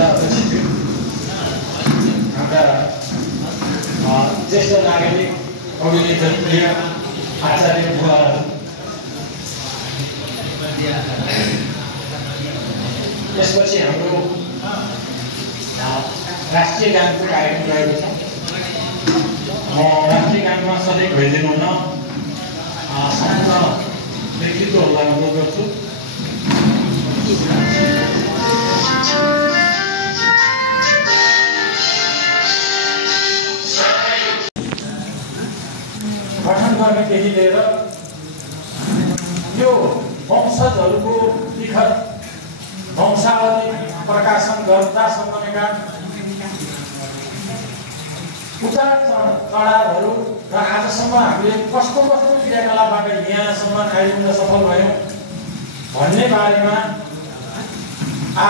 जिल्ला अध्यक्षज्यू, हाम्रा ज्येष्ठ नागरिक कविले जनप्रिय आचार्य बुवाहरू, त्यसपछि हाम्रो राष्ट्रिय गानको कार्यक्रम रहेको छ। म राष्ट्रिय गानमा सधैँ भइदिनु हुन सम्पूर्ण नेतृत्वहरूलाई अनुरोध गर्छु। गठन गर्नेदेखि लिएर यो वंशजहरूको लिखत वंशावली प्रकाशन गर्दासम्मका उतार चढावहरू र आजसम्म हामीले कस्तो कस्तो क्रियाकलापबाट यहाँसम्म आइपुग्न सफल भयौँ भन्ने बारेमा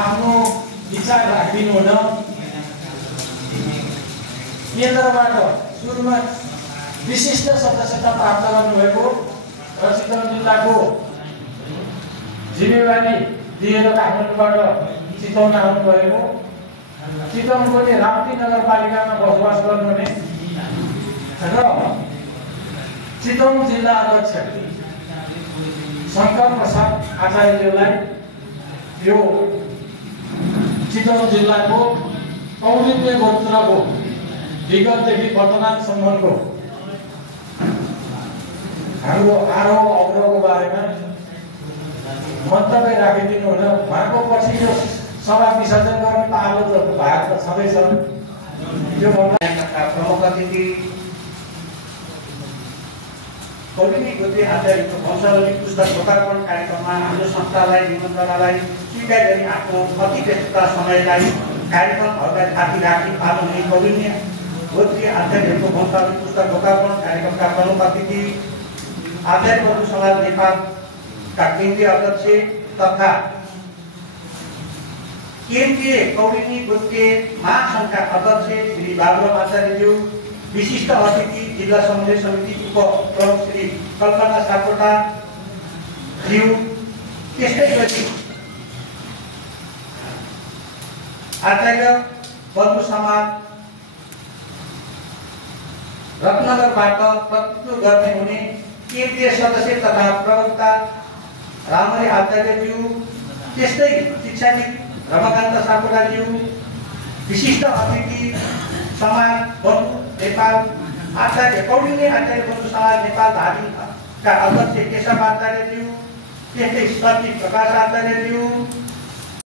आफ्नो विचार राखिदिनु हुन केन्द्रबाट सुरुमा विशिष्ट सदस्यता प्राप्त गर्नुभएको र चितवन जिल्लाको जिम्मेवारी दिएर काठमाडौँबाट चितवन आउनुभएको, चितवनको राप्ती नगरपालिकामा बसोबास गर्नुहुने र चितवन जिल्ला अध्यक्ष शङ्कर प्रसाद आचार्यज्यूलाई यो चितवन जिल्लाको कौलिन्य गोत्रको विगतदेखि वर्तमानसम्मको हाम्रो आरोह अवरोहको बारेमा मन्तव्य राखिदिनु हुन उहाँको पछि यो सभा विसर्जन गर्ने पालो त भाग त छँदैछ। यो प्रमुख अतिथि कविनी गोत्री आचार्यको वंशावली पुस्तक लोकार्पण कार्यक्रममा हाम्रो संस्थालाई निमन्त्रणालाई स्वीकार गरी आफ्नो अति व्यस्तता समयलाई कार्यक्रमहरूलाई थाती राखी पालो हुने कविनी गोत्री आचार्यको वंशावली पुस्तक लोकार्पण कार्यक्रमका प्रमुख अतिथि आचार्य बन्धु समाज नेपालका केन्द्रीय अध्यक्ष तथा केन्द्रीय कौलिनी गोत्रीय महासङ्घका अध्यक्ष श्री बाबुराम आचार्यज्यू, विशिष्ट अतिथि जिल्ला समन्वय समिति उप प्रमुख श्री कल्पना सापकोटा ज्यू, त्यस्तै गरी आचार्य बन्धु समाज रत्नगरबाट प्रतिनिधित्व गर्ने हुने केन्द्रीय सदस्य तथा प्रवक्ता रामहरि आचार्यज्यू, त्यस्तै शिक्षाविद रमाकान्त सापकोटाज्यू, विशिष्ट अतिथि समाज बन्धु नेपाल आचार्य कौलिनी आचार्य बन्धु समाज नेपाल धादिङका अध्यक्ष केशव आचार्यज्यू, त्यस्तै सचिव प्रकाश आचार्यज्यू,